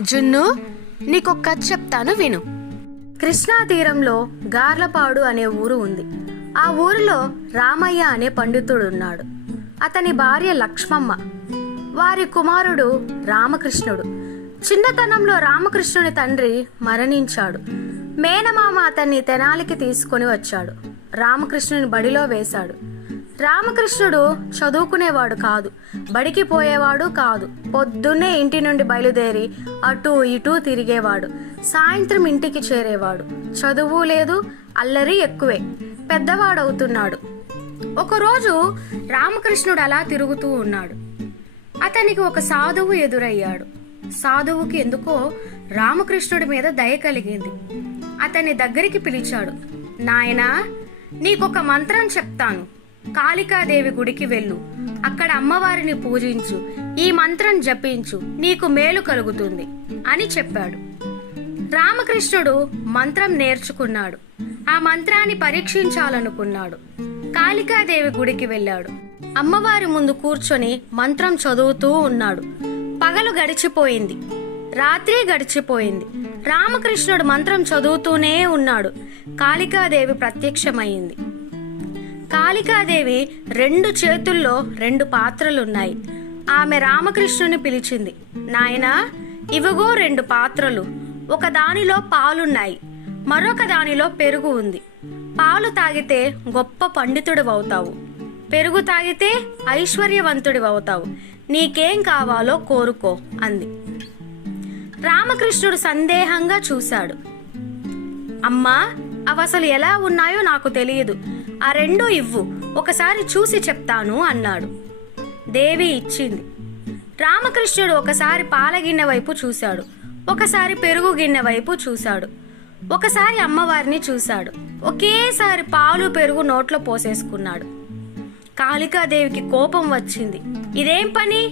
జున్ను, నీకొక కథ చెప్తాను విను. కృష్ణా తీరంలో గార్లపాడు అనే ఊరు ఉంది. ఆ ఊరిలో రామయ్య అనే పండితుడు ఉన్నాడు. అతని భార్య లక్ష్మమ్మ. వారి కుమారుడు రామకృష్ణుడు. చిన్నతనంలో రామకృష్ణుని తండ్రి మరణించాడు. మేనమామ అతన్ని తెనాలికి తీసుకొని వచ్చాడు. రామకృష్ణుని బడిలో వేశాడు. రామకృష్ణుడు చదువుకునేవాడు కాదు, బడికి పోయేవాడు కాదు. పొద్దున్నే ఇంటి నుండి బయలుదేరి అటూ ఇటూ తిరిగేవాడు. సాయంత్రం ఇంటికి చేరేవాడు. చదువు లేదు, అల్లరి ఎక్కువే. పెద్దవాడవుతున్నాడు. ఒకరోజు రామకృష్ణుడు అలా తిరుగుతూ ఉన్నాడు. అతనికి ఒక సాధువు ఎదురయ్యాడు. సాధువుకి ఎందుకో రామకృష్ణుడి మీద దయ కలిగింది. అతన్ని దగ్గరికి పిలిచాడు. నాయనా, నీకొక మంత్రం చెప్తాను. కాళికాదేవి గుడికి వెళ్ళు. అక్కడ అమ్మవారిని పూజించు. ఈ మంత్రం జపించు, నీకు మేలు కలుగుతుంది అని చెప్పాడు. రామకృష్ణుడు మంత్రం నేర్చుకున్నాడు. ఆ మంత్రాన్ని పరీక్షించాలనుకున్నాడు. కాళికాదేవి గుడికి వెళ్ళాడు. అమ్మవారి ముందు కూర్చొని మంత్రం చదువుతూ ఉన్నాడు. పగలు గడిచిపోయింది, రాత్రి గడిచిపోయింది. రామకృష్ణుడు మంత్రం చదువుతూనే ఉన్నాడు. కాళికాదేవి ప్రత్యక్షమైంది. కాళికాదేవి 2 చేతుల్లో 2 పాత్రలున్నాయి. ఆమె రామకృష్ణుని పిలిచింది. నాయనా, ఇవిగో 2 పాత్రలు. ఒక దానిలో పాలున్నాయి, మరొక దానిలో పెరుగు ఉంది. పాలు తాగితే గొప్ప పండితుడివవుతావు, పెరుగు తాగితే ఐశ్వర్యవంతుడివవుతావు. నీకేం కావాలో కోరుకో అంది. రామకృష్ణుడు సందేహంగా చూశాడు. అమ్మా, అవసలు ఎలా ఉన్నాయో నాకు తెలియదు. ఆ 2 ఇవ్వు, ఒకసారి చూసి చెప్తాను అన్నాడు. దేవి ఇచ్చింది. రామకృష్ణుడు ఒకసారి పాల గిన్నె వైపు చూశాడు, ఒకసారి పెరుగు గిన్నె వైపు చూశాడు, ఒకసారి అమ్మవారిని చూశాడు. ఒకేసారి పాలు పెరుగు నోట్లో పోసేసుకున్నాడు. కాళికాదేవికి కోపం వచ్చింది. ఇదేం పని?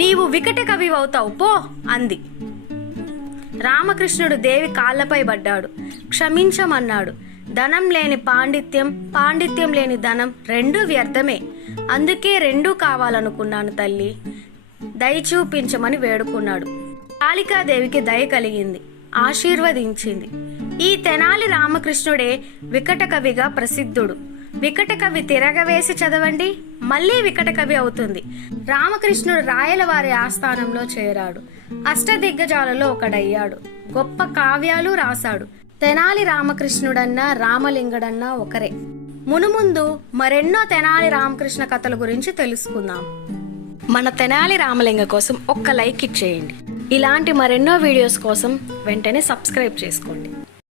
నీవు వికట కవి అవుతావు, పో అంది. రామకృష్ణుడు దేవి కాళ్లపై పడ్డాడు. క్షమించమన్నాడు. ధనం లేని పాండిత్యం, పాండిత్యం లేని ధనం 2 వ్యర్థమే. అందుకే 2 కావాలనుకున్నాను తల్లి, దయ చూపించమని వేడుకున్నాడు. కాళికాదేవికి దయ కలిగింది, ఆశీర్వదించింది. ఈ తెనాలి రామకృష్ణుడే వికట కవిగా ప్రసిద్ధుడు. వికట కవి తిరగవేసి చదవండి, మళ్ళీ వికట కవి అవుతుంది. రామకృష్ణుడు రాయలవారి ఆస్థానంలో చేరాడు. అష్టదిగ్గజాలలో ఒకడయ్యాడు. గొప్ప కావ్యాలు రాశాడు. తెనాలి రామకృష్ణుడన్నా రామలింగడన్నా ఒకరే. మునుముందు మరెన్నో తెనాలి రామకృష్ణ కథల గురించి తెలుసుకుందాం. మన తెనాలి రామలింగ కోసం ఒక్క లైక్ ఇచ్చేయండి. ఇలాంటి మరెన్నో వీడియోస్ కోసం వెంటనే సబ్స్క్రైబ్ చేసుకోండి.